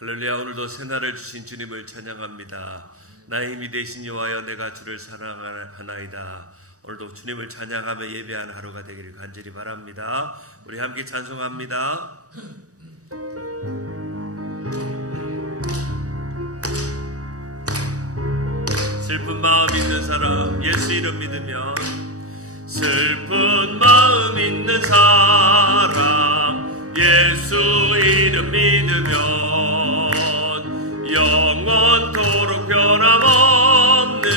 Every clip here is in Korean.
할렐루야. 오늘도 새날을 주신 주님을 찬양합니다. 나의 힘이 되신 여호와여, 내가 주를 사랑하나이다. 오늘도 주님을 찬양하며 예배하는 하루가 되기를 간절히 바랍니다. 우리 함께 찬송합니다. 슬픈 마음 있는 사람 예수 이름 믿으면, 슬픈 마음 있는 사람 예수 이름 믿으면 영원토록 변함없는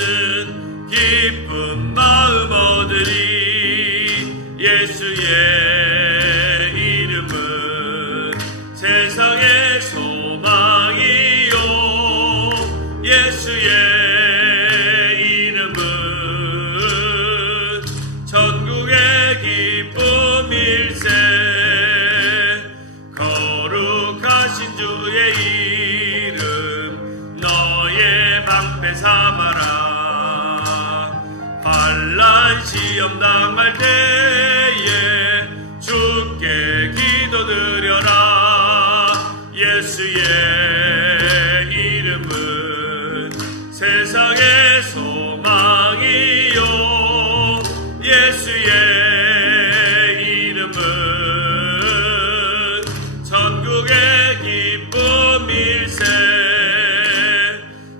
기쁜 마음 얻으리. 예수의 이름은 세상의 소망이요, 예수의 이름은 천국의 기쁨일세. 거룩하신 주의 이름 너의 방패 삼아라. 환난 시험 당할 때에 주께 기도드려라. 예수의 이름은 세상의 소망이요, 예수의 이름은 천국의 기쁨일세.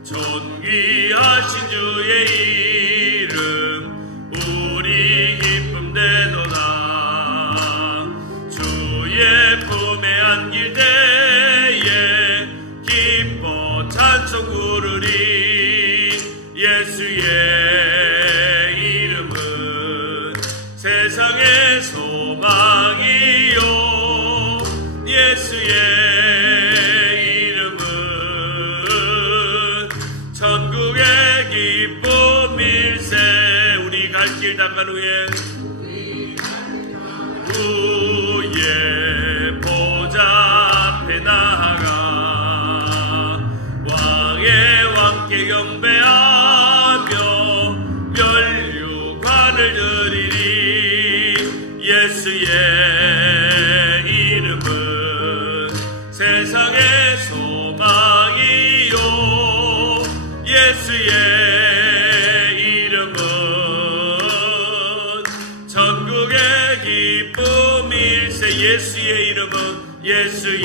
존귀하신 주의 이름 우리 기쁨 되도다. 주의 품에 안길 때에 기뻐 찬송 부르리. 예수의 이름은 세상의 소망이요, 예수의 이름은 천국의 기쁨일세. 우리 갈 길 닦은 후에 주의 보좌 앞에 나아가 왕의 왕께 경배하며 면류관을 드리리. 예수의 이름은 세상의 소망이요, 예수의 이름은 천국의 기쁨일세. 예수의 이름은, 예수의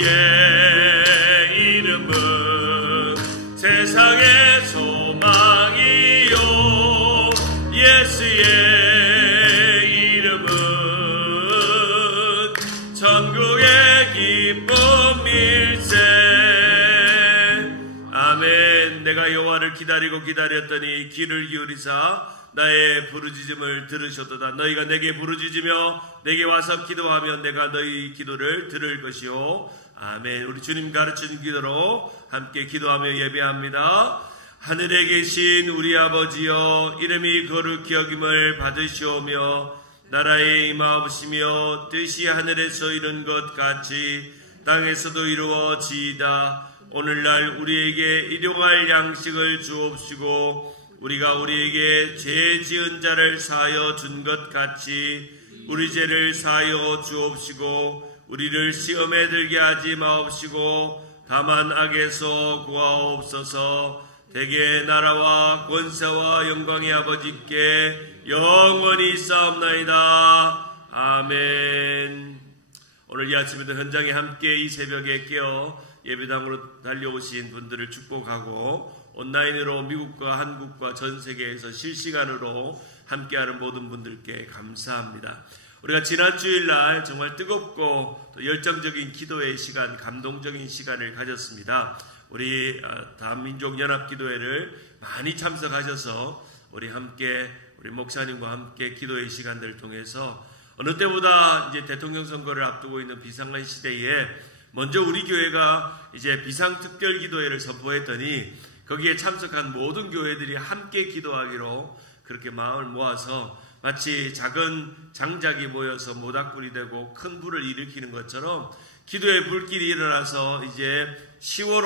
이름은 세상의 소망이요, 예수의 이름은 천국의 기쁨일세. 아멘. 내가 여호와를 기다리고 기다렸더니 귀를 기울이사 나의 부르짖음을 들으셨도다. 너희가 내게 부르짖으며 내게 와서 기도하면 내가 너희 기도를 들을 것이요. 아멘. 우리 주님 가르치는 기도로 함께 기도하며 예배합니다. 하늘에 계신 우리 아버지여, 이름이 거룩히 여김을 받으시오며 나라에 임하옵시며 뜻이 하늘에서 이룬 것 같이 땅에서도 이루어지이다. 오늘날 우리에게 일용할 양식을 주옵시고 우리가 우리에게 죄 지은 자를 사하여 준 것 같이 우리 죄를 사하여 주옵시고 우리를 시험에 들게 하지 마옵시고 다만 악에서 구하옵소서. 대개 나라와 권세와 영광의 아버지께 영원히 있사옵나이다. 아멘. 오늘 이 아침에도 현장에 함께 이 새벽에 깨어 예배당으로 달려오신 분들을 축복하고 온라인으로 미국과 한국과 전 세계에서 실시간으로 함께하는 모든 분들께 감사합니다. 우리가 지난 주일날 정말 뜨겁고 또 열정적인 기도의 시간, 감동적인 시간을 가졌습니다. 우리 다민족연합기도회를 많이 참석하셔서 우리 목사님과 함께 기도의 시간들을 통해서 어느 때보다 이제 대통령 선거를 앞두고 있는 비상한 시대에 먼저 우리 교회가 이제 비상특별 기도회를 선포했더니 거기에 참석한 모든 교회들이 함께 기도하기로 그렇게 마음을 모아서 마치 작은 장작이 모여서 모닥불이 되고 큰 불을 일으키는 것처럼 기도의 불길이 일어나서 이제 10월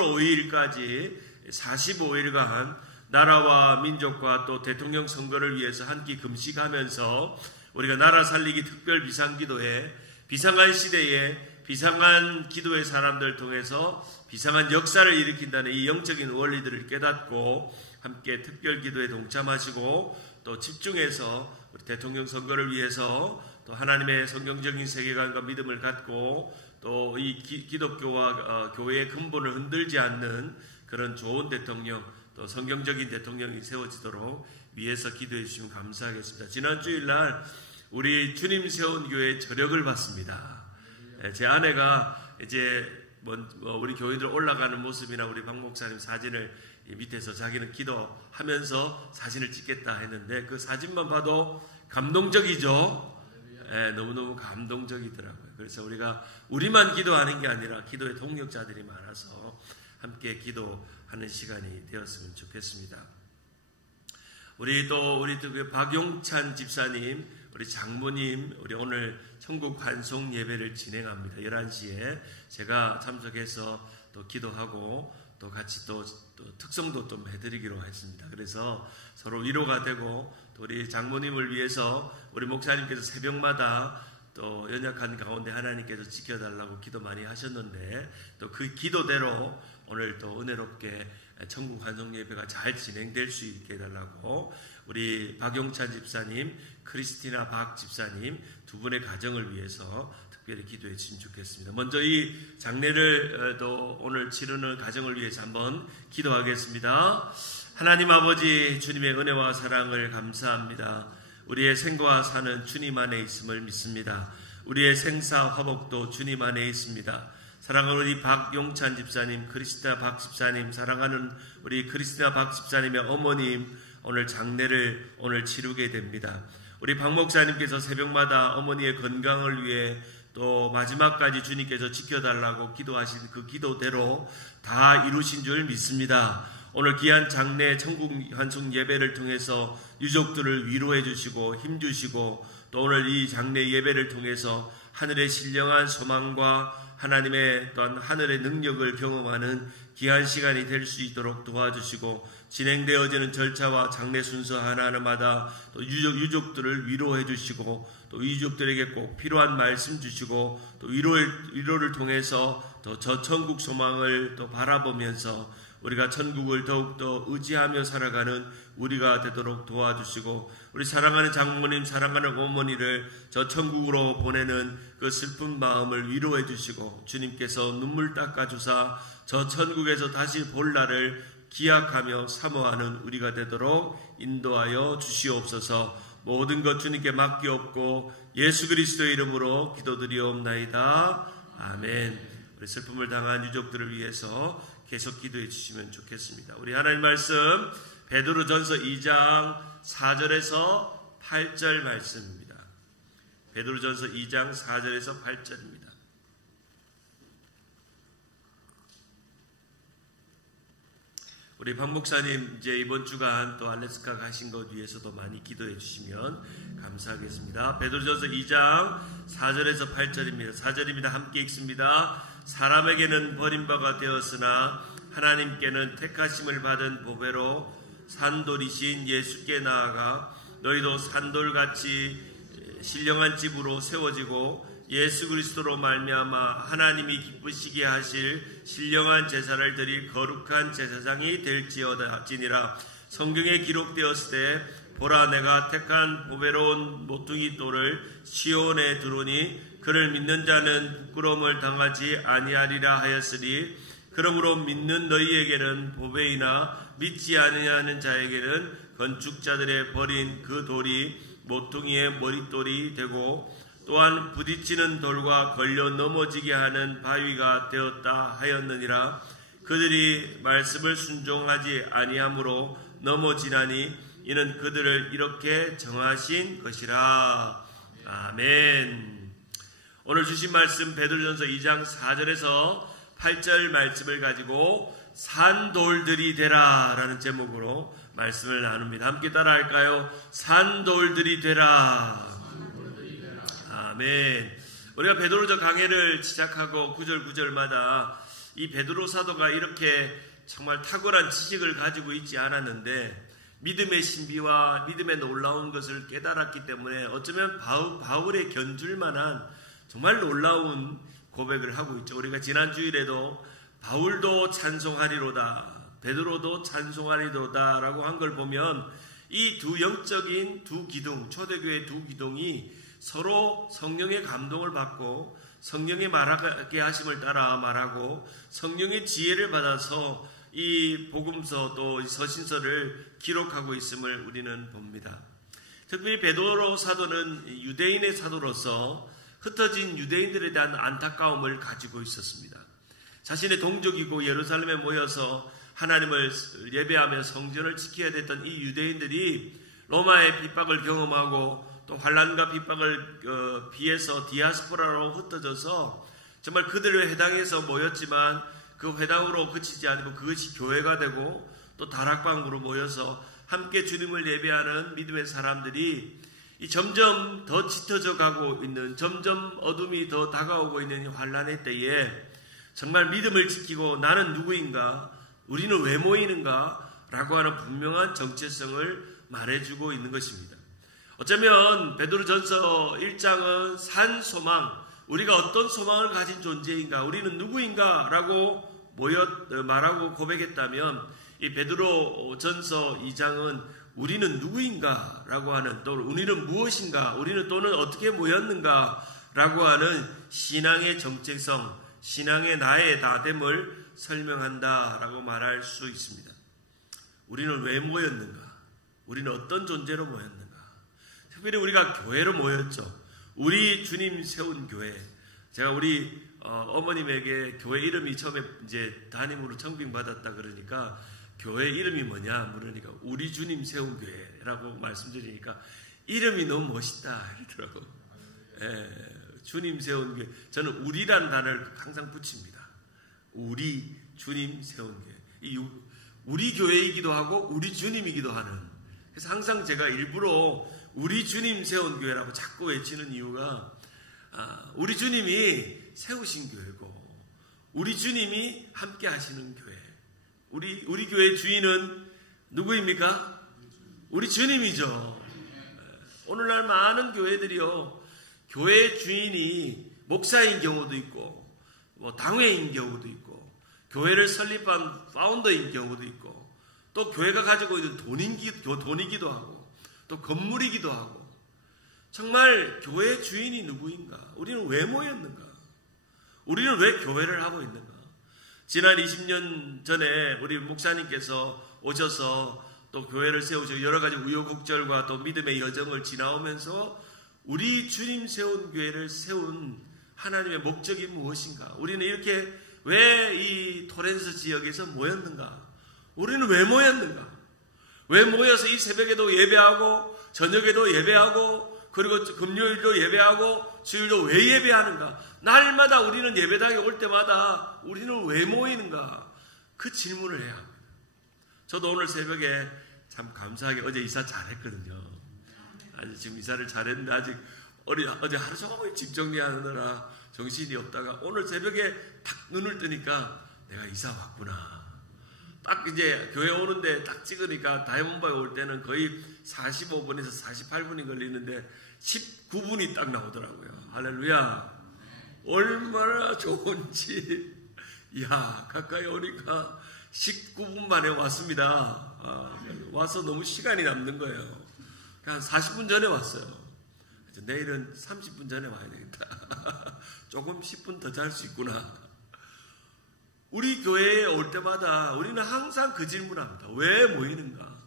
5일까지 45일간 나라와 민족과 또 대통령 선거를 위해서 한 끼 금식하면서 우리가 나라 살리기 특별 비상기도회, 비상한 시대에 비상한 기도의 사람들을 통해서 비상한 역사를 일으킨다는 이 영적인 원리들을 깨닫고 함께 특별 기도에 동참하시고 또 집중해서 우리 대통령 선거를 위해서 또 하나님의 성경적인 세계관과 믿음을 갖고 또 이 기독교와 교회의 근본을 흔들지 않는 그런 좋은 대통령 또 성경적인 대통령이 세워지도록 위해서 기도해 주시면 감사하겠습니다. 지난 주일날 우리 주님 세운 교회 저력을 봤습니다. 제 아내가 이제 우리 교인들 올라가는 모습이나 우리 박 목사님 사진을 밑에서 자기는 기도하면서 사진을 찍겠다 했는데 그 사진만 봐도 감동적이죠. 너무너무 감동적이더라고요. 그래서 우리만 기도하는 게 아니라 기도의 동력자들이 많아서 함께 기도하는 시간이 되었으면 좋겠습니다. 우리 박용찬 집사님, 우리 장모님, 우리 오늘 천국 환송 예배를 진행합니다. 11시에 제가 참석해서 또 기도하고 또 같이 또 특성도 좀 해드리기로 했습니다. 그래서 서로 위로가 되고 또 우리 장모님을 위해서 우리 목사님께서 새벽마다 또 연약한 가운데 하나님께서 지켜달라고 기도 많이 하셨는데 또 그 기도대로 오늘 또 은혜롭게 천국 환송 예배가 잘 진행될 수 있게 해달라고 우리 박용찬 집사님, 크리스티나 박 집사님 두 분의 가정을 위해서 특별히 기도해 주시면 좋겠습니다. 먼저 이 장례를 또 오늘 치르는 가정을 위해서 한번 기도하겠습니다. 하나님 아버지 주님의 은혜와 사랑을 감사합니다. 우리의 생과 사는 주님 안에 있음을 믿습니다. 우리의 생사 화복도 주님 안에 있습니다. 사랑하는 우리 박용찬 집사님, 크리스티나 박 집사님, 사랑하는 우리 크리스티나 박 집사님의 어머님 오늘 장례를 오늘 치르게 됩니다. 우리 박 목사님께서 새벽마다 어머니의 건강을 위해 또 마지막까지 주님께서 지켜달라고 기도하신 그 기도대로 다 이루신 줄 믿습니다. 오늘 귀한 장례 천국 환송 예배를 통해서 유족들을 위로해 주시고 힘 주시고 또 오늘 이 장례 예배를 통해서 하늘의 신령한 소망과 하나님의 또한 하늘의 능력을 경험하는 귀한 시간이 될 수 있도록 도와주시고 진행되어지는 절차와 장례 순서 하나하나마다 또 유족들을 위로해 주시고 또 유족들에게 꼭 필요한 말씀 주시고 또 위로를 통해서 또 저 천국 소망을 또 바라보면서 우리가 천국을 더욱더 의지하며 살아가는 우리가 되도록 도와주시고 우리 사랑하는 장모님, 사랑하는 어머니를 저 천국으로 보내는 그 슬픈 마음을 위로해 주시고 주님께서 눈물 닦아주사 저 천국에서 다시 볼 날을 기약하며 사모하는 우리가 되도록 인도하여 주시옵소서. 모든 것 주님께 맡기옵고 예수 그리스도의 이름으로 기도드리옵나이다. 아멘. 우리 슬픔을 당한 유족들을 위해서 계속 기도해 주시면 좋겠습니다. 우리 하나님 말씀 베드로전서 2장 4절에서 8절 말씀입니다. 베드로전서 2장 4절에서 8절입니다. 우리 박 목사님 이제 이번 주간 또 알래스카 가신 것 위해서도 많이 기도해 주시면 감사하겠습니다. 베드로전서 2장 4절에서 8절입니다. 4절입니다. 함께 읽습니다. 사람에게는 버림바가 되었으나 하나님께는 택하심을 받은 보배로 산돌이신 예수께 나아가 너희도 산돌같이 신령한 집으로 세워지고 예수 그리스도로 말미암아 하나님이 기쁘시게 하실 신령한 제사를 드릴 거룩한 제사장이 될지어다지니라. 성경에 기록되었을 때 보라 내가 택한 보배로운 모퉁이 돌을 시온에 두르니 그를 믿는 자는 부끄러움을 당하지 아니하리라 하였으니 그러므로 믿는 너희에게는 보배이나 믿지 아니하는 자에게는 건축자들의 버린 그 돌이 모퉁이의 머릿돌이 되고 또한 부딪히는 돌과 걸려 넘어지게 하는 바위가 되었다 하였느니라. 그들이 말씀을 순종하지 아니하므로 넘어지나니 이는 그들을 이렇게 정하신 것이라. 아멘. 오늘 주신 말씀 베드로전서 2장 4절에서 8절 말씀을 가지고 산돌들이 되라 라는 제목으로 말씀을 나눕니다. 함께 따라할까요? 산돌들이 되라. 아멘. 우리가 베드로전 강해를 시작하고 구절 구절마다 이 베드로 사도가 이렇게 정말 탁월한 지식을 가지고 있지 않았는데 믿음의 신비와 믿음의 놀라운 것을 깨달았기 때문에 어쩌면 바울의 견줄만한 정말 놀라운 고백을 하고 있죠. 우리가 지난 주일에도 바울도 찬송하리로다, 베드로도 찬송하리로다 라고 한 걸 보면 이 두 영적인 두 기둥, 초대교회 두 기둥이 서로 성령의 감동을 받고 성령의 말하게 하심을 따라 말하고 성령의 지혜를 받아서 이 복음서 또 서신서를 기록하고 있음을 우리는 봅니다. 특별히 베드로 사도는 유대인의 사도로서 흩어진 유대인들에 대한 안타까움을 가지고 있었습니다. 자신의 동족이고 예루살렘에 모여서 하나님을 예배하며 성전을 지켜야 됐던 이 유대인들이 로마의 핍박을 경험하고 또 환난과 핍박을 피해서 디아스포라로 흩어져서 정말 그들의 회당에서 모였지만 그 회당으로 그치지 않고 그것이 교회가 되고 또 다락방으로 모여서 함께 주님을 예배하는 믿음의 사람들이 이 점점 더 짙어져 가고 있는, 점점 어둠이 더 다가오고 있는 이 환난의 때에 정말 믿음을 지키고 나는 누구인가, 우리는 왜 모이는가 라고 하는 분명한 정체성을 말해주고 있는 것입니다. 어쩌면 베드로전서 1장은 산 소망, 우리가 어떤 소망을 가진 존재인가, 우리는 누구인가 라고 말하고 고백했다면 이 베드로전서 2장은 우리는 누구인가 라고 하는, 또 우리는 무엇인가, 우리는 또는 어떻게 모였는가 라고 하는 신앙의 정체성, 신앙의 나의 다됨을 설명한다 라고 말할 수 있습니다. 우리는 왜 모였는가, 우리는 어떤 존재로 모였는가. 특별히 우리가 교회로 모였죠. 우리 주님 세운 교회. 제가 우리 어머님에게 교회 이름이 처음에 이제 담임으로 청빙받았다 그러니까 교회 이름이 뭐냐 물으니까 우리 주님 세운 교회라고 말씀드리니까 이름이 너무 멋있다 이러더라고요. 주님 세운 교회. 저는 우리란 단어를 항상 붙입니다. 우리 주님 세운 교회. 우리 교회이기도 하고 우리 주님이기도 하는. 그래서 항상 제가 일부러 우리 주님 세운 교회라고 자꾸 외치는 이유가 우리 주님이 세우신 교회고 우리 주님이 함께 하시는 교회. 우리 교회 주인은 누구입니까? 우리 주님이죠. 오늘날 많은 교회들이요, 교회 주인이 목사인 경우도 있고 당회인 경우도 있고 교회를 설립한 파운더인 경우도 있고 또 교회가 가지고 있는 돈이기도 하고 또 건물이기도 하고. 정말 교회 주인이 누구인가? 우리는 왜 모였는가? 우리는 왜 교회를 하고 있는가? 지난 20년 전에 우리 목사님께서 오셔서 또 교회를 세우시고 여러 가지 우여곡절과 또 믿음의 여정을 지나오면서 우리 주님 세운 교회를 세운 하나님의 목적이 무엇인가? 우리는 이렇게 왜 이 토렌스 지역에서 모였는가? 우리는 왜 모였는가? 왜 모여서 이 새벽에도 예배하고 저녁에도 예배하고 그리고 금요일도 예배하고 주일도 왜 예배하는가? 날마다 우리는 예배당에 올 때마다 우리는 왜 모이는가? 그 질문을 해야 합니다. 저도 오늘 새벽에 참 감사하게 어제 이사 잘했거든요. 아직 지금 이사를 잘했는데 아직 어제 하루 종일 집 정리하느라 정신이 없다가 오늘 새벽에 딱 눈을 뜨니까 내가 이사 왔구나. 딱 이제 교회 오는데 딱 찍으니까 다이몬바에 올 때는 거의 45분에서 48분이 걸리는데 19분이 딱 나오더라고요. 할렐루야. 얼마나 좋은지. 이야, 가까이 오니까 19분 만에 왔습니다. 와서 너무 시간이 남는 거예요. 한 40분 전에 왔어요. 내일은 30분 전에 와야 되겠다. 조금 10분 더 잘 수 있구나. 우리 교회에 올 때마다 우리는 항상 그 질문합니다. 왜 모이는가?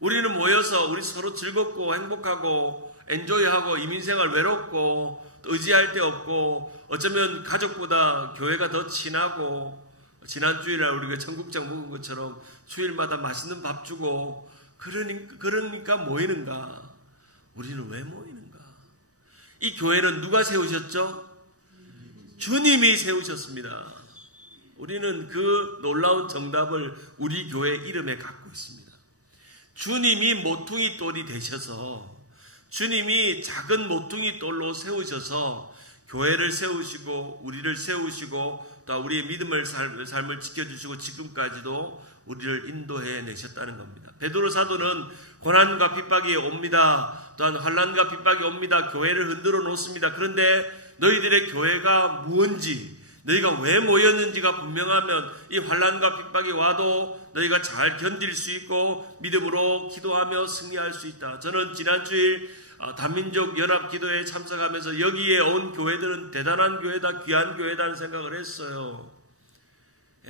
우리는 모여서 우리 서로 즐겁고 행복하고 엔조이하고 이민생활 외롭고 또 의지할 데 없고 어쩌면 가족보다 교회가 더 친하고 지난 주일에 우리가 청국장 먹은 것처럼 주일마다 맛있는 밥 주고 그러니까 모이는가? 우리는 왜 모이는가? 이 교회는 누가 세우셨죠? 주님이 세우셨습니다. 우리는 그 놀라운 정답을 우리 교회 이름에 갖고 있습니다. 주님이 모퉁이 돌이 되셔서 주님이 작은 모퉁이 돌로 세우셔서 교회를 세우시고 우리를 세우시고 또 우리의 믿음을 삶을 지켜주시고 지금까지도 우리를 인도해 내셨다는 겁니다. 베드로 사도는 고난과 핍박이 옵니다. 또한 환난과 핍박이 옵니다. 교회를 흔들어 놓습니다. 그런데 너희들의 교회가 무언지, 너희가 왜 모였는지가 분명하면 이 환난과 핍박이 와도 너희가 잘 견딜 수 있고 믿음으로 기도하며 승리할 수 있다. 저는 지난 주일 단민족 연합기도에 참석하면서 여기에 온 교회들은 대단한 교회다, 귀한 교회다는 생각을 했어요.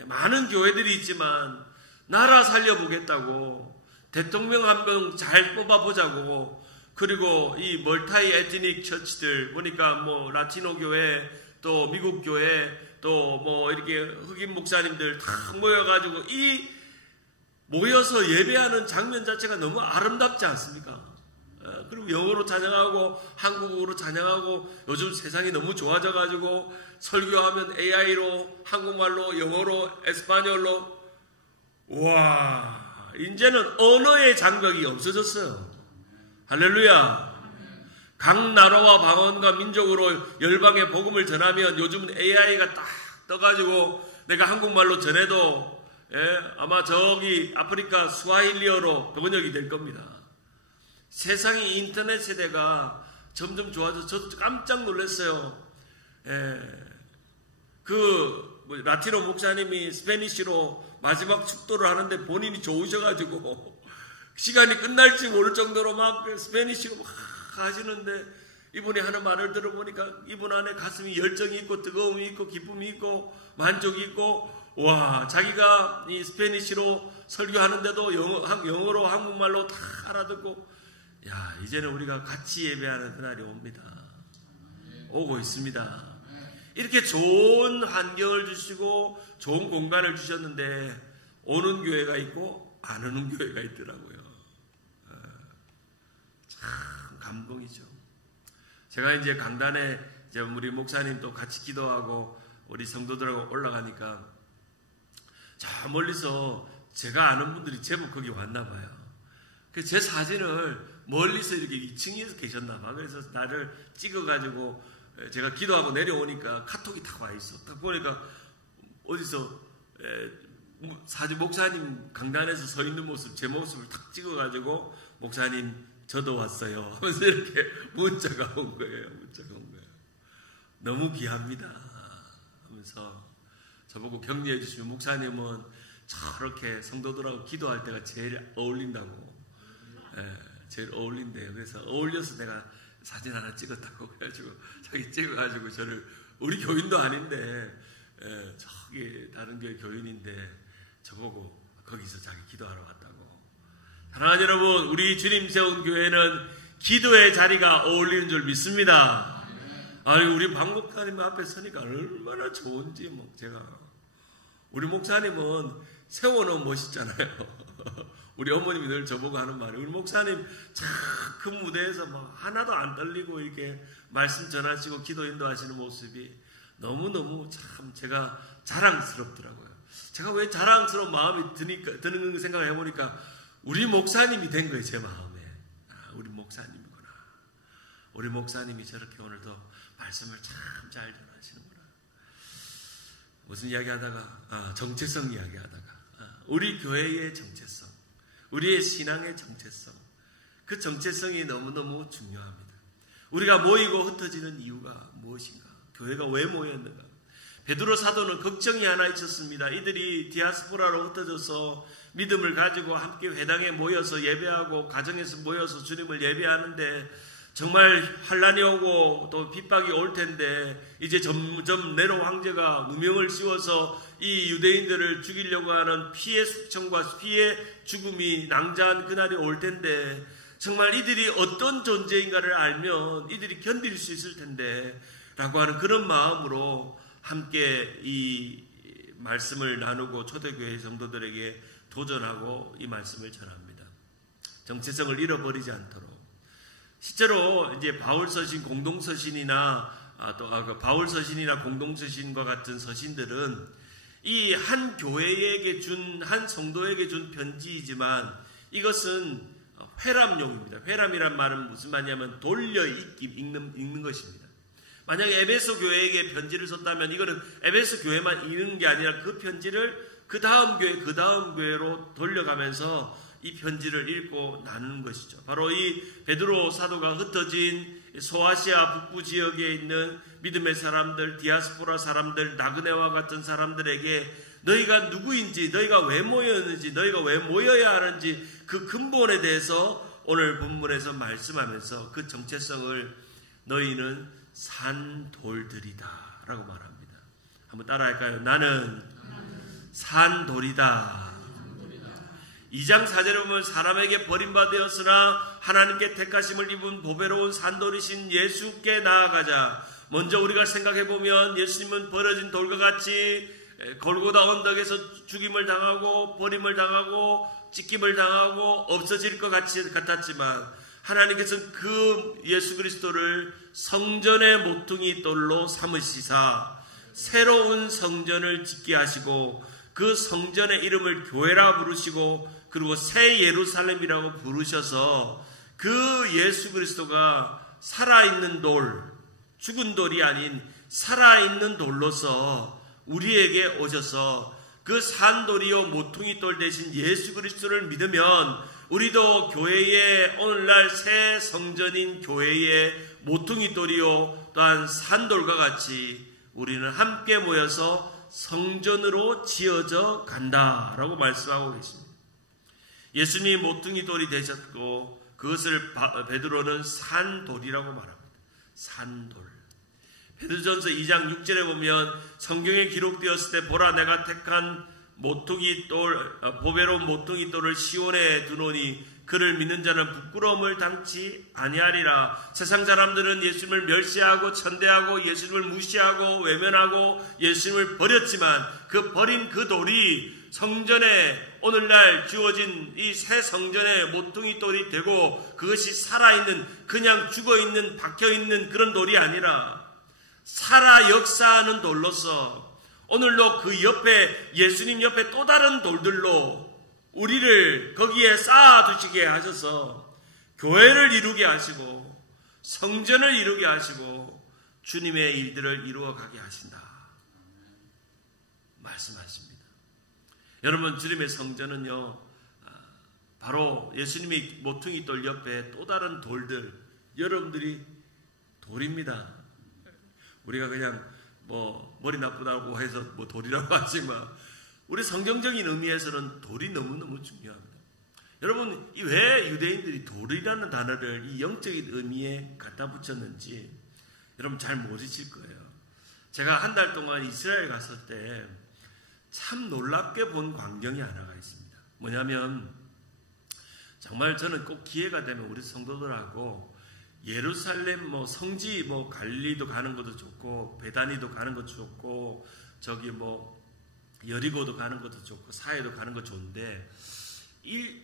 많은 교회들이 있지만 나라 살려보겠다고, 대통령 한 명 잘 뽑아보자고, 그리고 이 멀타이 에트닉 처치들 보니까 뭐 라티노 교회, 또 미국 교회, 또 뭐 이렇게 흑인 목사님들 다 모여가지고 이 모여서 예배하는 장면 자체가 너무 아름답지 않습니까? 그리고 영어로 찬양하고 한국어로 찬양하고, 요즘 세상이 너무 좋아져가지고 설교하면 AI로, 한국말로, 영어로, 에스파뇰로, 와, 이제는 언어의 장벽이 없어졌어요. 할렐루야. 각 나라와 방언과 민족으로 열방의 복음을 전하면 요즘은 AI가 딱 떠가지고 내가 한국말로 전해도 아마 저기 아프리카 스와힐리어로 번역이 될 겁니다. 세상의 인터넷 세대가 점점 좋아져서 저도 깜짝 놀랐어요. 라티노 목사님이 스페니쉬로 마지막 축도를 하는데 본인이 좋으셔가지고 시간이 끝날지 모를 정도로 막 스페니쉬로 막 하시는데, 이분이 하는 말을 들어보니까 이분 안에 가슴이 열정이 있고 뜨거움이 있고 기쁨이 있고 만족이 있고, 와, 자기가 이 스페니쉬로 설교하는데도 영어로 한국말로 다 알아듣고, 야, 이제는 우리가 같이 예배하는 그날이 옵니다. 오고 있습니다. 이렇게 좋은 환경을 주시고 좋은 공간을 주셨는데 오는 교회가 있고 안 오는 교회가 있더라고요. 참 감동이죠. 제가 이제 강단에 이제 우리 목사님도 같이 기도하고 우리 성도들하고 올라가니까 저 멀리서 제가 아는 분들이 제법 거기 왔나 봐요. 그래서 제 사진을 멀리서 이렇게 2층에서 계셨나 봐. 그래서 나를 찍어가지고 제가 기도하고 내려오니까 카톡이 딱 와 있어. 딱 보니까 어디서 사진 목사님 강단에서 서 있는 모습, 제 모습을 딱 찍어가지고 목사님 저도 왔어요 하면서 이렇게 문자가 온 거예요. 너무 귀합니다 하면서 저보고 격려해 주시면, 목사님은 저렇게 성도들하고 기도할 때가 제일 어울린다고, 제일 어울린대요. 그래서 어울려서 내가 사진 하나 찍었다고 그래가지고 자기 찍어가지고 저를, 우리 교인도 아닌데 저기 다른 교회 교인인데 저보고 거기서 자기 기도하러 왔다고. 사랑하는 여러분, 우리 주님 세운 교회는 기도의 자리가 어울리는 줄 믿습니다. 아니, 우리 박 목사님 앞에 서니까 얼마나 좋은지. 제가 우리 목사님은 세워놓으면 멋있잖아요. 우리 어머님이 늘 저보고 하는 말이, 우리 목사님 참 그 무대에서 막 하나도 안 떨리고 이렇게 말씀 전하시고 기도 인도하시는 모습이 너무너무 참 제가 자랑스럽더라고요. 제가 왜 자랑스러운 마음이 드는 생각을 해보니까 우리 목사님이 된 거예요, 제 마음에. 우리 목사님이구나. 우리 목사님이 저렇게 오늘도 말씀을 참 잘 전하시는구나. 무슨 이야기 하다가, 정체성 이야기 하다가, 우리 교회의 정체성, 우리의 신앙의 정체성, 그 정체성이 너무너무 중요합니다. 우리가 모이고 흩어지는 이유가 무엇인가? 교회가 왜 모였는가? 베드로 사도는 걱정이 하나 있었습니다. 이들이 디아스포라로 흩어져서 믿음을 가지고 함께 회당에 모여서 예배하고 가정에서 모여서 주님을 예배하는데 정말 환난이 오고 또 핍박이 올 텐데, 이제 점점 네로 황제가 무명을 씌워서 이 유대인들을 죽이려고 하는 피의 숙청과 피의 죽음이 낭자한 그날이 올 텐데, 정말 이들이 어떤 존재인가를 알면 이들이 견딜 수 있을 텐데 라고 하는 그런 마음으로 함께 이 말씀을 나누고 초대교회 성도들에게 도전하고 이 말씀을 전합니다. 정체성을 잃어버리지 않도록. 실제로 이제 바울서신, 공동서신이나 바울서신이나 공동서신과 같은 서신들은 이 한 교회에게 준, 한 성도에게 준 편지이지만 이것은 회람용입니다. 회람이란 말은 무슨 말이냐면 돌려 읽는 것입니다. 만약에 에베소 교회에게 편지를 썼다면 이거는 에베소 교회만 읽는 게 아니라 그 편지를 그 다음 교회로 돌려가면서 이 편지를 읽고 나누는 것이죠. 바로 이 베드로 사도가 흩어진 소아시아 북부 지역에 있는 믿음의 사람들, 디아스포라 사람들, 나그네와 같은 사람들에게 너희가 누구인지, 너희가 왜 모였는지, 너희가 왜 모여야 하는지 그 근본에 대해서 오늘 본문에서 말씀하면서 그 정체성을 너희는 산돌들이다 라고 말합니다. 한번 따라할까요? 나는 산돌이다. 2장 4절에 보면 사람에게 버림받았으나 하나님께 택하심을 입은 보배로운 산돌이신 예수께 나아가자. 먼저 우리가 생각해보면 예수님은 버려진 돌과 같이 골고다 언덕에서 죽임을 당하고 버림을 당하고 찢김을 당하고 없어질 것 같았지만 하나님께서는 그 예수 그리스도를 성전의 모퉁이 돌로 삼으시사 새로운 성전을 짓게 하시고 그 성전의 이름을 교회라 부르시고 그리고 새 예루살렘이라고 부르셔서 그 예수 그리스도가 살아있는 돌, 죽은 돌이 아닌 살아있는 돌로서 우리에게 오셔서 그 산돌이요 모퉁이 돌 대신 예수 그리스도를 믿으면 우리도 교회의 오늘날 새 성전인 교회의 모퉁이 돌이요 또한 산돌과 같이 우리는 함께 모여서 성전으로 지어져 간다라고 말씀하고 계십니다. 예수님이 모퉁이 돌이 되셨고 그것을 베드로는 산돌이라고 말합니다. 산돌. 베드로전서 2장 6절에 보면 성경에 기록되었을 때 보라 내가 택한 모퉁이 돌 보배로운 모퉁이 돌을 시온에 두노니 그를 믿는 자는 부끄러움을 당치 아니하리라. 세상 사람들은 예수님을 멸시하고 천대하고 예수님을 무시하고 외면하고 예수님을 버렸지만 그 버린 그 돌이 성전에 오늘날 주어진 이 새 성전의 모퉁이 돌이 되고 그것이 살아있는 그냥 죽어있는 박혀있는 그런 돌이 아니라 살아 역사하는 돌로서 오늘도 그 옆에 예수님 옆에 또 다른 돌들로 우리를 거기에 쌓아두시게 하셔서 교회를 이루게 하시고 성전을 이루게 하시고 주님의 일들을 이루어가게 하신다 말씀하십니다. 여러분 주님의 성전은요 바로 예수님의 모퉁이 돌 옆에 또 다른 돌들 여러분들이 돌입니다. 우리가 그냥 머리 나쁘다고 해서 돌이라고 하지만 우리 성경적인 의미에서는 돌이 너무너무 중요합니다. 여러분 왜 유대인들이 돌이라는 단어를 이 영적인 의미에 갖다 붙였는지 여러분 잘 모르실 거예요. 제가 한 달 동안 이스라엘 갔을 때 참 놀랍게 본 광경이 하나가 있습니다. 뭐냐면 정말 저는 꼭 기회가 되면 우리 성도들하고 예루살렘 성지 갈릴리도 가는 것도 좋고 베다니도 가는 것도 좋고 저기 여리고도 가는 것도 좋고 사해도 가는 것도 좋은데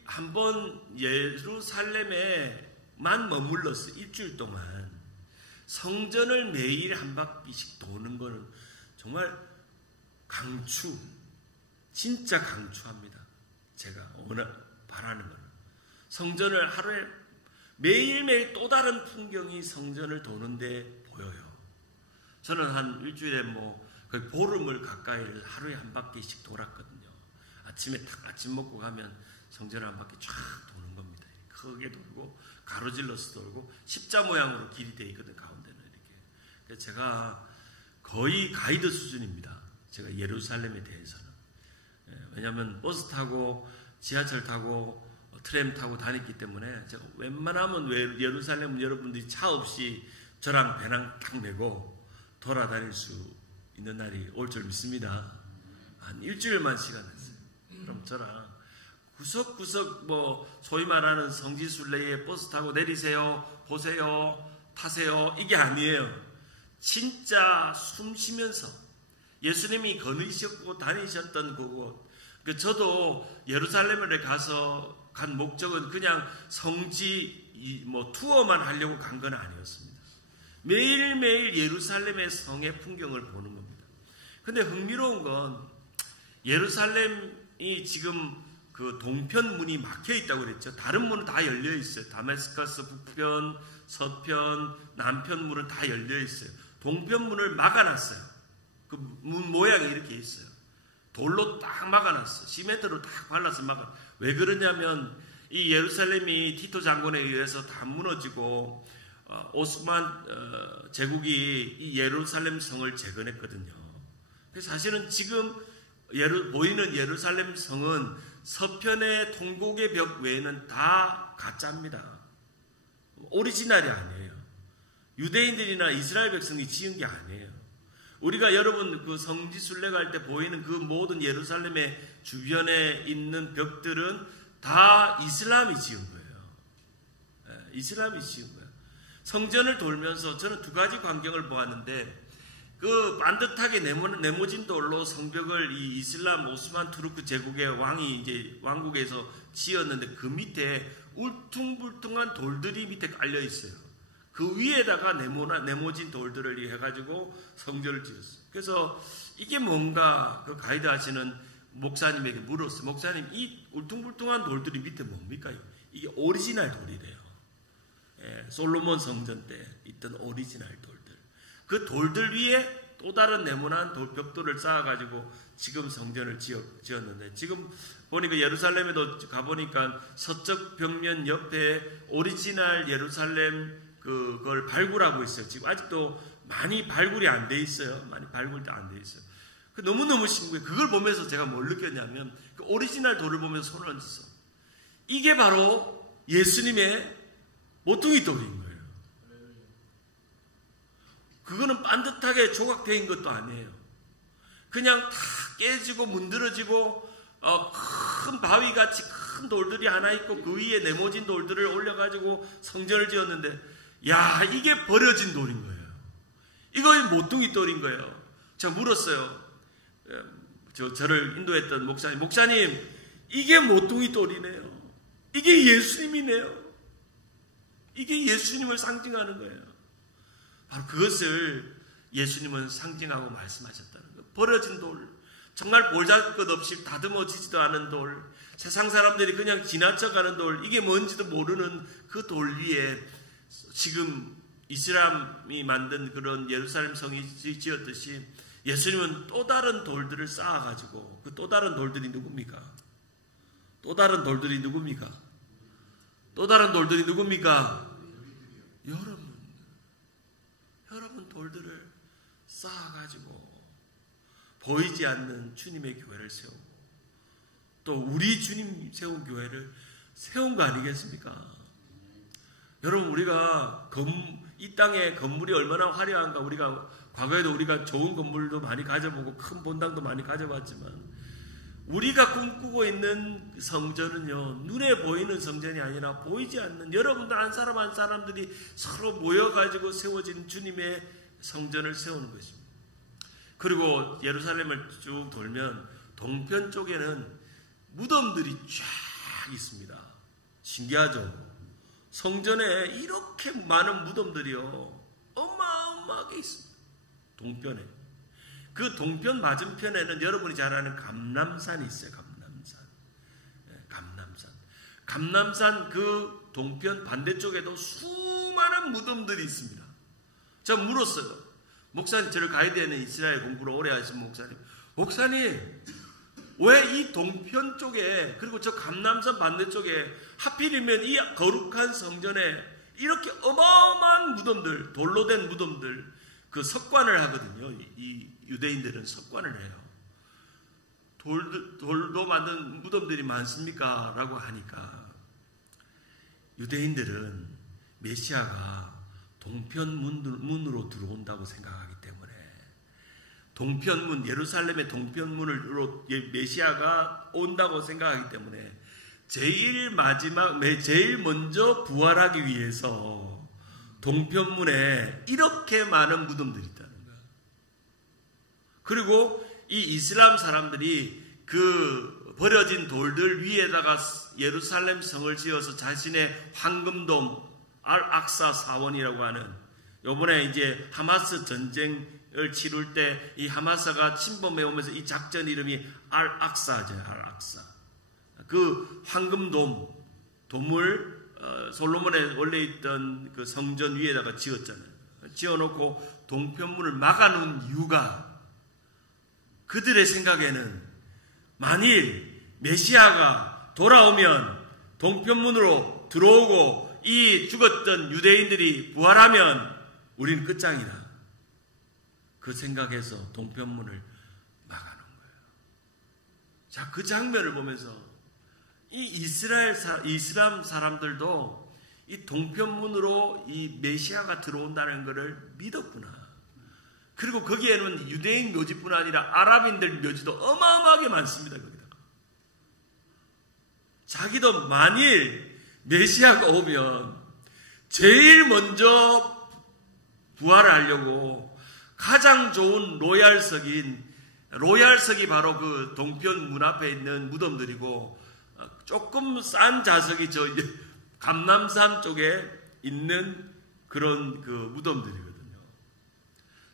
한번 예루살렘에만 머물러서 일주일 동안 성전을 매일 한 바퀴씩 도는 거는 정말 진짜 강추합니다. 제가 바라는 거는 성전을 하루에 매일매일 또 다른 풍경이 성전을 도는데 보여요. 저는 한 일주일에 거의 보름을 가까이를 하루에 한 바퀴씩 돌았거든요. 아침에 아침 먹고 가면 성전을 한 바퀴 쫙 도는 겁니다. 크게 돌고 가로질러서 돌고 십자 모양으로 길이 되어 있거든 가운데는 이렇게. 그래서 제가 거의 가이드 수준입니다. 제가 예루살렘에 대해서는. 왜냐하면 버스 타고 지하철 타고 트램 타고 다녔기 때문에 제가 웬만하면 예루살렘은 여러분들이 차 없이 저랑 배낭 딱 메고 돌아다닐 수 있는 날이 올 줄 믿습니다. 한 일주일만 시간 했어요. 그럼 저랑 구석구석 소위 말하는 성지순례에 버스 타고 내리세요, 보세요, 타세요 이게 아니에요. 진짜 숨 쉬면서 예수님이 거느리셨고 다니셨던 그곳. 저도 예루살렘에 가서 간 목적은 그냥 성지 투어만 하려고 간 건 아니었습니다. 매일매일 예루살렘의 성의 풍경을 보는 겁니다. 근데 흥미로운 건 예루살렘이 지금 그 동편 문이 막혀 있다고 그랬죠. 다른 문은 다 열려 있어요. 다메스커스 북편, 서편, 남편 문은 다 열려 있어요. 동편 문을 막아놨어요. 그 문 모양이 이렇게 있어요. 돌로 딱 막아놨어. 시멘트로 딱 발라서 막아. 왜 그러냐면 이 예루살렘이 티토 장군에 의해서 다 무너지고 오스만 제국이 이 예루살렘 성을 재건했거든요. 그래서 사실은 지금 보이는 예루살렘 성은 서편의 통곡의 벽 외에는 다 가짜입니다. 오리지널이 아니에요. 유대인들이나 이스라엘 백성이 지은 게 아니에요. 우리가 여러분 그 성지 순례갈 때 보이는 그 모든 예루살렘의 주변에 있는 벽들은 다 이슬람이 지은 거예요. 이슬람이 지은 거예요. 성전을 돌면서 저는 두 가지 광경을 보았는데, 그 반듯하게 네모진 돌로 성벽을 이 이슬람 오스만 투르크 제국의 왕이 이제 왕국에서 지었는데, 그 밑에 울퉁불퉁한 돌들이 밑에 깔려 있어요. 그 위에다가 네모진 돌들을 해가지고 성전을 지었어요. 그래서 이게 뭔가 그 가이드 하시는 목사님에게 물었어요. 목사님, 이 울퉁불퉁한 돌들이 밑에 뭡니까? 이게 오리지널 돌이래요. 솔로몬 성전 때 있던 오리지널 돌들. 그 돌들 위에 또 다른 네모난 벽돌을 쌓아가지고 지금 성전을 지었는데, 지금 보니까 예루살렘에도 가보니까 서쪽 벽면 옆에 오리지널 예루살렘 그걸 발굴하고 있어요. 지금 아직도 많이 발굴이 안 돼 있어요. 많이 발굴도 안 돼 있어요. 너무너무 신기해요. 그걸 보면서 제가 뭘 느꼈냐면, 그 오리지널 돌을 보면서 손을 얹었어. 이게 바로 예수님의 모퉁이 돌인 거예요. 그거는 반듯하게 조각된 것도 아니에요. 그냥 다 깨지고 문드러지고 큰 바위같이 큰 돌들이 하나 있고, 그 위에 네모진 돌들을 올려가지고 성전을 지었는데, 야, 이게 버려진 돌인 거예요. 이거 모퉁이 돌인 거예요. 제가 물었어요. 저를 인도했던 목사님, 이게 모퉁이 돌이네요. 이게 예수님이네요. 이게 예수님을 상징하는 거예요. 바로 그것을 예수님은 상징하고 말씀하셨다는 거예요. 버려진 돌, 정말 볼잘것 없이 다듬어지지도 않은 돌, 세상 사람들이 그냥 지나쳐가는 돌, 이게 뭔지도 모르는 그 돌 위에 지금 이슬람이 만든 그런 예루살렘 성이 지었듯이 예수님은 또 다른 돌들을 쌓아가지고, 그 또 다른 돌들이 누굽니까? 또 다른 돌들이 누굽니까? 또 다른 돌들이 누굽니까? 여러분 돌들을 쌓아가지고 보이지 않는 주님의 교회를 세우고, 또 우리 주님 세운 교회를 세운 거 아니겠습니까? 여러분, 우리가 이 땅에 건물이 얼마나 화려한가. 우리가 과거에도 우리가 좋은 건물도 많이 가져보고 큰 본당도 많이 가져봤지만, 우리가 꿈꾸고 있는 성전은요, 눈에 보이는 성전이 아니라 보이지 않는 여러분들 한 사람 한 사람들이 서로 모여가지고 세워진 주님의 성전을 세우는 것입니다. 그리고 예루살렘을 쭉 돌면 동편 쪽에는 무덤들이 쫙 있습니다. 신기하죠? 성전에 이렇게 많은 무덤들이요, 어마어마하게 있습니다. 동편에. 그 동편 맞은편에는 여러분이 잘 아는 감람산이 있어요. 감람산 그 동편 반대쪽에도 수많은 무덤들이 있습니다. 제가 물었어요. 목사님, 저를 가이드하는 이스라엘 공부를 오래 하신 목사님, 왜 이 동편 쪽에, 그리고 저 감람산 반대쪽에 하필이면 이 거룩한 성전에 이렇게 어마어마한 무덤들, 돌로 된 무덤들, 그 석관을 하거든요. 이 유대인들은 석관을 해요. 돌로 만든 무덤들이 많습니까? 라고 하니까, 유대인들은 메시아가 동편문으로 들어온다고 생각하기 때문에, 동편문, 예루살렘의 동편문으로 메시아가 온다고 생각하기 때문에 제일 먼저 부활하기 위해서 동편문에 이렇게 많은 무덤들이 있다는 거예요. 그리고 이 이슬람 사람들이 그 버려진 돌들 위에다가 예루살렘 성을 지어서 자신의 황금돔, 알-악사 사원이라고 하는, 요번에 이제 하마스 전쟁을 치룰 때 이 하마스가 침범해 오면서 이 작전 이름이 알-악사죠. 알-악사. 그 황금돔을 솔로몬에 원래 있던 그 성전 위에다가 지었잖아요. 지어놓고 동편문을 막아놓은 이유가, 그들의 생각에는 만일 메시아가 돌아오면 동편문으로 들어오고 이 죽었던 유대인들이 부활하면 우리는 끝장이다. 그 생각에서 동편문을 막아놓은 거예요. 자, 그 장면을 보면서 이 이슬람 사람들도 이 동편문으로 이 메시아가 들어온다는 것을 믿었구나. 그리고 거기에는 유대인 묘지뿐 아니라 아랍인들 묘지도 어마어마하게 많습니다. 거기다가 자기도 만일 메시아가 오면 제일 먼저 부활을 하려고 가장 좋은 로얄석이 바로 그 동편 문 앞에 있는 무덤들이고, 조금 싼 좌석이 저 감남산 쪽에 있는 그런 그 무덤들이거든요.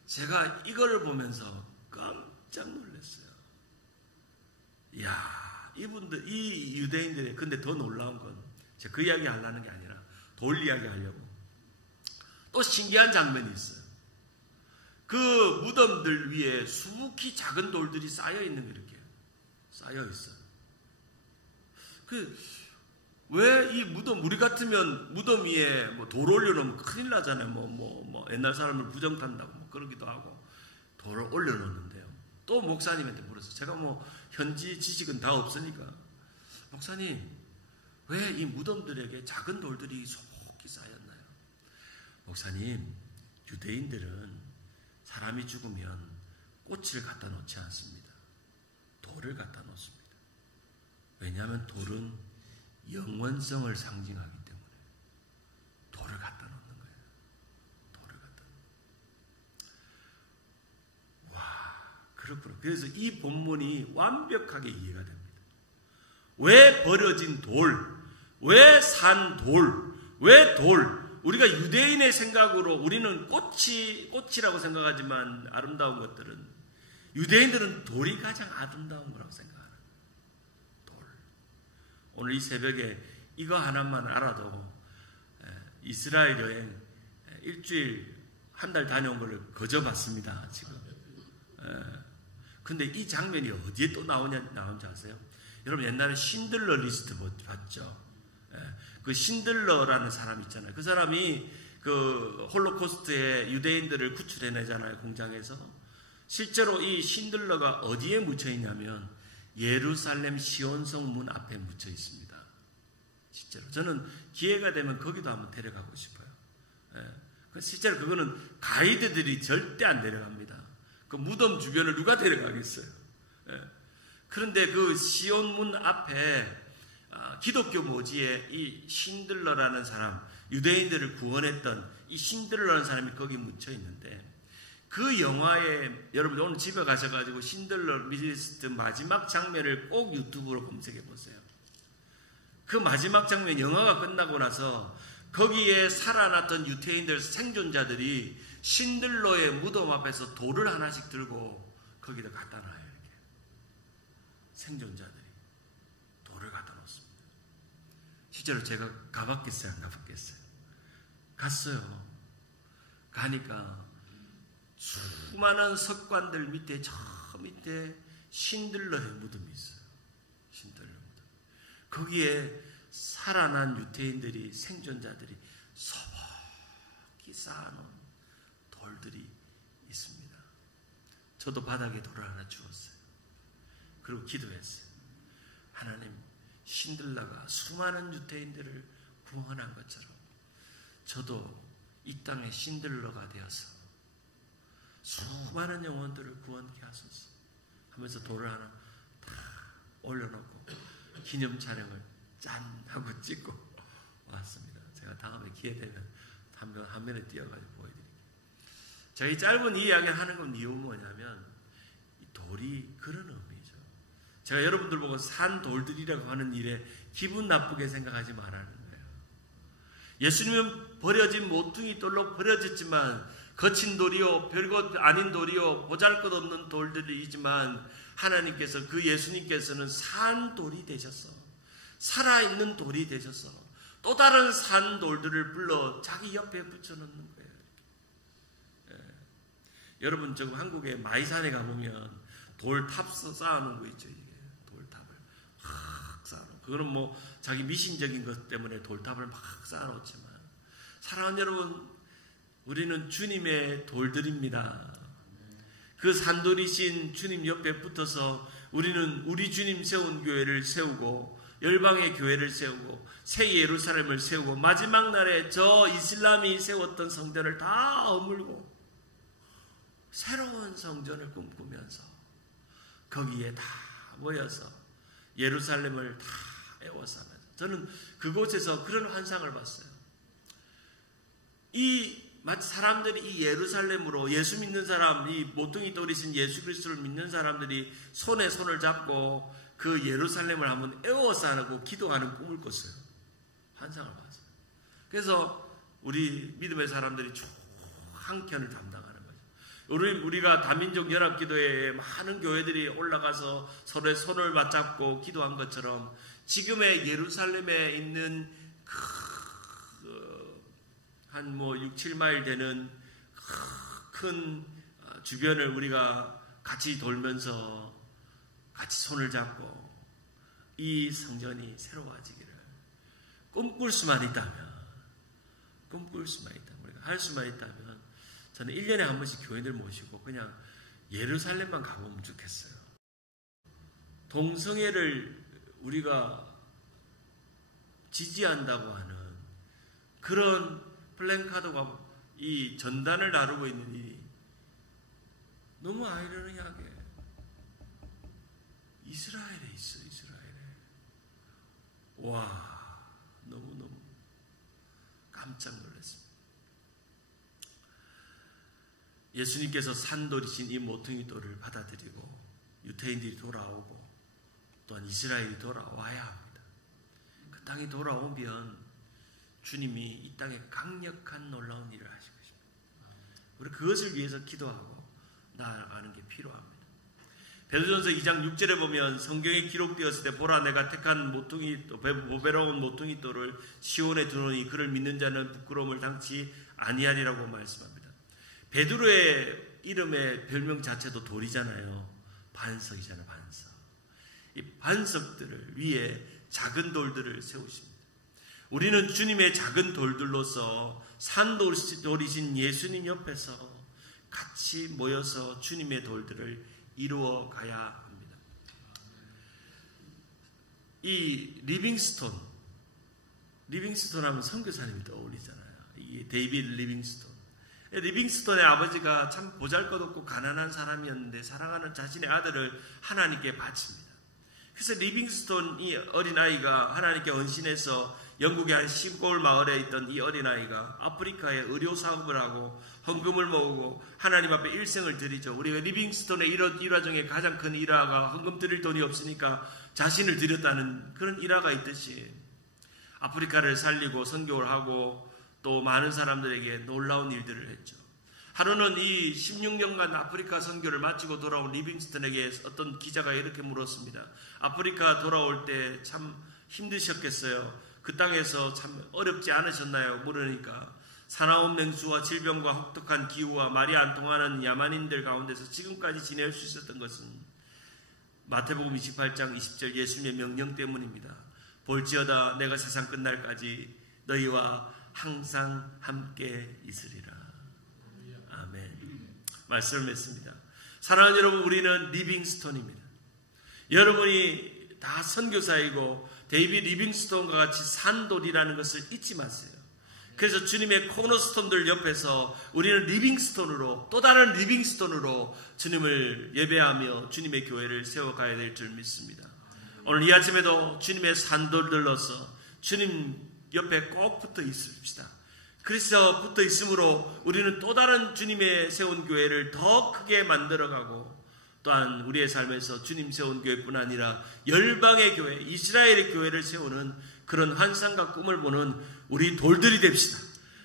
제가 이거를 보면서 깜짝 놀랐어요. 이야, 이분들, 이 유대인들의, 근데 더 놀라운 건 제가 그 이야기 하려는 게 아니라 돌 이야기 하려고. 또 신기한 장면이 있어요. 그 무덤들 위에 수북히 작은 돌들이 쌓여 있는 게 이렇게 쌓여 있어요. 왜 이 무덤, 우리 같으면 무덤 위에 뭐 돌 올려놓으면 큰일 나잖아요. 뭐 옛날 사람을 부정탄다고 뭐 그러기도 하고 돌을 올려놓는데요. 또 목사님한테 물었어요. 제가 뭐 현지 지식은 다 없으니까, 목사님, 왜 이 무덤들에게 작은 돌들이 소복히 쌓였나요? 목사님, 유대인들은 사람이 죽으면 꽃을 갖다 놓지 않습니다. 돌을 갖다 놓습니다. 왜냐하면 돌은 영원성을 상징하기 때문에 돌을 갖다 놓는 거예요. 돌을 갖다 놓는. 와, 그렇구나. 그래서 이 본문이 완벽하게 이해가 됩니다. 왜 버려진 돌, 왜 산 돌, 왜 돌? 우리가 유대인의 생각으로 우리는 꽃이라고 생각하지만 아름다운 것들은, 유대인들은 돌이 가장 아름다운 거라고 생각하는 돌. 오늘 이 새벽에 이거 하나만 알아도 이스라엘 여행 일주일 한 달 다녀온 걸 거저봤습니다. 지금. 근데 이 장면이 어디에 또 나온지 아세요? 여러분 옛날에 신들러 리스트 봤죠? 그 신들러라는 사람 있잖아요. 그 사람이 그 홀로코스트에 유대인들을 구출해내잖아요. 공장에서. 실제로 이 신들러가 어디에 묻혀 있냐면 예루살렘 시온성 문 앞에 묻혀 있습니다. 실제로. 저는 기회가 되면 거기도 한번 데려가고 싶어요. 실제로 그거는 가이드들이 절대 안 데려갑니다. 그 무덤 주변을 누가 데려가겠어요. 그런데 그 시온 문 앞에 기독교 모지에 이 신들러라는 사람, 유대인들을 구원했던 이 신들러라는 사람이 거기 묻혀 있는데, 그 영화에 여러분 오늘 집에 가셔가지고 신들러 리스트 마지막 장면을 꼭 유튜브로 검색해 보세요. 그 마지막 장면, 영화가 끝나고 나서 거기에 살아났던 유대인들 생존자들이 신들러의 무덤 앞에서 돌을 하나씩 들고 거기다 갖다 놔요. 이렇게 생존자들이 돌을 갖다 놓습니다. 실제로 제가 가봤겠어요, 안 가봤겠어요? 갔어요. 가니까 수많은 석관들 밑에, 저 밑에 신들러의 무덤이 있어요. 신들러 무덤. 거기에 살아난 유대인들이, 생존자들이 소복히 쌓아놓은 돌들이 있습니다. 저도 바닥에 돌을 하나 주웠어요. 그리고 기도했어요. 하나님, 신들러가 수많은 유대인들을 구원한 것처럼 저도 이 땅의 신들러가 되어서 수많은 영혼들을 구원케 하소서 하면서 돌을 하나 다 올려놓고 기념 촬영을 짠 하고 찍고 왔습니다. 제가 다음에 기회 되면 한면에 띄어가지고 보여드릴게요. 저희 짧은 이 이야기를 하는 건 이유는 뭐냐면 이 돌이 그런 의미죠. 제가 여러분들 보고 산 돌들이라고 하는 일에 기분 나쁘게 생각하지 말라는 거예요. 예수님은 버려진 모퉁이 돌로 버려졌지만 거친 돌이요, 별것 아닌 돌이요, 보잘것없는 돌들이지만 하나님께서, 그 예수님께서는 산 돌이 되셔서, 살아있는 돌이 되셔서 또 다른 산 돌들을 불러 자기 옆에 붙여놓는 거예요. 여러분 지금 한국에 마이산에 가보면 돌탑 쌓아놓은 거 있죠. 이게 돌탑을 확 쌓아놓고 그거는 뭐 자기 미신적인 것 때문에 돌탑을 막 쌓아놓지만, 사랑하는 여러분, 우리는 주님의 돌들입니다. 그 산돌이신 주님 옆에 붙어서 우리는 우리 주님 세운 교회를 세우고, 열방의 교회를 세우고, 새 예루살렘을 세우고, 마지막 날에 저 이슬람이 세웠던 성전을 다 허물고 새로운 성전을 꿈꾸면서 거기에 다 모여서 예루살렘을 다 애워싸면서, 저는 그곳에서 그런 환상을 봤어요. 마치 사람들이 이 예루살렘으로, 예수 믿는 사람, 이 모퉁이 돌이신 예수 그리스도를 믿는 사람들이 손에 손을 잡고 그 예루살렘을 한번 애워싸고 기도하는 꿈을 꿨어요. 환상을 봤어요. 그래서 우리 믿음의 사람들이 쭉 한 켠을 담당하는 거죠. 우리가 다민족 연합기도회에 많은 교회들이 올라가서 서로의 손을 맞잡고 기도한 것처럼, 지금의 예루살렘에 있는 한 6, 7마일 되는 큰 주변을 우리가 같이 돌면서 같이 손을 잡고 이 성전이 새로워지기를 꿈꿀 수만 있다면, 우리가 할 수만 있다면, 저는 1년에 한 번씩 교인들 모시고 그냥 예루살렘만 가보면 좋겠어요. 동성애를 우리가 지지한다고 하는 그런 플랜카드가 이 전단을 나르고 있는 일이 너무 아이러니하게 이스라엘에 있어. 이스라엘에. 와, 너무너무 깜짝 놀랐습니다. 예수님께서 산돌이신 이 모퉁이 돌을 받아들이고 유대인들이 돌아오고 또한 이스라엘이 돌아와야 합니다. 그 땅이 돌아오면 주님이 이 땅에 강력한 놀라운 일을 하실 것입니다. 우리 그것을 위해서 기도하고 나아가는 게 필요합니다. 베드로전서 2장 6절에 보면 성경에 기록되었을 때, 보라 내가 택한 보배로운 모퉁이 돌을 시온에 두노니 그를 믿는 자는 부끄러움을 당치 아니하리라고 말씀합니다. 베드로의 이름의 별명 자체도 돌이잖아요. 반석이잖아요. 반석. 이 반석들을 위에 작은 돌들을 세우십니다. 우리는 주님의 작은 돌들로서 산돌이신 예수님 옆에서 같이 모여서 주님의 돌들을 이루어 가야 합니다. 이 리빙스톤 하면 선교사님이 떠올리잖아요. 이 데이비드 리빙스톤의 아버지가 참 보잘것없고 가난한 사람이었는데 사랑하는 자신의 아들을 하나님께 바칩니다. 그래서 리빙스톤 이 어린아이가 하나님께 헌신해서 영국의 한 시골 마을에 있던 이 어린아이가 아프리카에 의료 사업을 하고 헌금을 모으고 하나님 앞에 일생을 드리죠. 우리가 리빙스톤의 일화 중에 가장 큰 일화가 헌금 드릴 돈이 없으니까 자신을 드렸다는 그런 일화가 있듯이, 아프리카를 살리고 선교를 하고 또 많은 사람들에게 놀라운 일들을 했죠. 하루는 이 16년간 아프리카 선교를 마치고 돌아온 리빙스톤에게 어떤 기자가 이렇게 물었습니다. 아프리카 돌아올 때 참 힘드셨겠어요. 그 땅에서 참 어렵지 않으셨나요? 물으니까 사나운 냉수와 질병과 혹독한 기후와 말이 안 통하는 야만인들 가운데서 지금까지 지낼 수 있었던 것은 마태복음 28장 20절 예수님의 명령 때문입니다. 볼지어다 내가 세상 끝날까지 너희와 항상 함께 있으리라. 아멘. 말씀을 맺습니다. 사랑하는 여러분, 우리는 리빙스톤입니다. 여러분이 다 선교사이고 데이비드 리빙스톤과 같이 산돌이라는 것을 잊지 마세요. 그래서 주님의 코너스톤들 옆에서 우리는 리빙스톤으로, 또 다른 리빙스톤으로 주님을 예배하며 주님의 교회를 세워가야 될 줄 믿습니다. 오늘 이 아침에도 주님의 산돌들로서 주님 옆에 꼭 붙어 있읍시다. 그래서 붙어 있으므로 우리는 또 다른 주님의 세운 교회를 더 크게 만들어가고, 또한 우리의 삶에서 주님 세운 교회뿐 아니라 열방의 교회, 이스라엘의 교회를 세우는 그런 환상과 꿈을 보는 우리 돌들이 됩시다.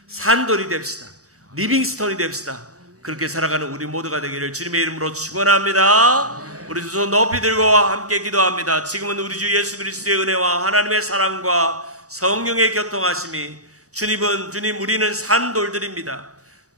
산돌이 됩시다. 리빙스톤이 됩시다. 그렇게 살아가는 우리 모두가 되기를 주님의 이름으로 축원합니다. 우리 두 손 높이 들고 함께 기도합니다. 지금은 우리 주 예수 그리스도의 은혜와 하나님의 사랑과 성령의 교통하심이, 주님 우리는 산돌들입니다.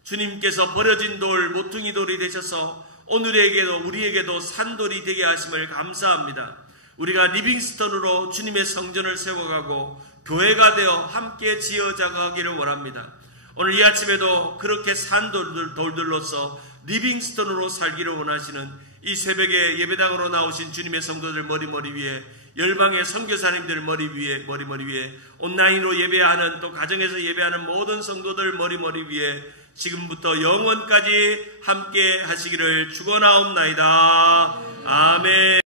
주님께서 버려진 돌, 모퉁이 돌이 되셔서 오늘에게도 우리에게도 산돌이 되게 하심을 감사합니다. 우리가 리빙스턴으로 주님의 성전을 세워가고 교회가 되어 함께 지어져가기를 원합니다. 오늘 이 아침에도 그렇게 산돌들로서 리빙스턴으로 살기를 원하시는 이 새벽에 예배당으로 나오신 주님의 성도들 머리 위에, 열방의 선교사님들 머리 위에 온라인으로 예배하는, 또 가정에서 예배하는 모든 성도들 머리 위에 지금부터 영원까지 함께 하시기를 축원하옵나이다. 아멘.